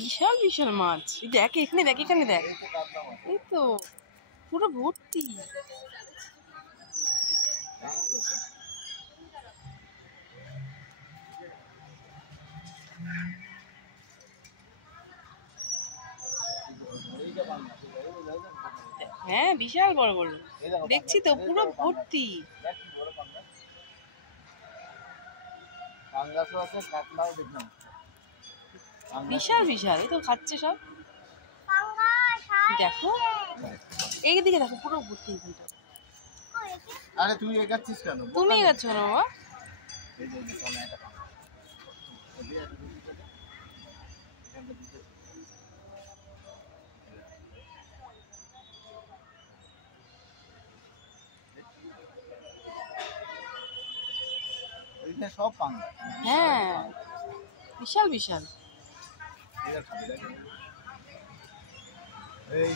বিশাল বিশাল মাছ। দেখ এখানে, দেখ এখানে, দেখ এই তো পুরো ভর্তি। হ্যাঁ বিশাল বড় বড়, দেখছি তো পুরো ভর্তি। বিশাল বিশাল, এই তো খাচ্ছে সব। দেখো এইদিকে দেখো পুরো ভর্তি। আরে তুই এগাচ্ছিস কেন? তুমি এগাচ্ছ না বাবা? সব পাঙ্গা। হ্যাঁ বিশাল বিশাল। এই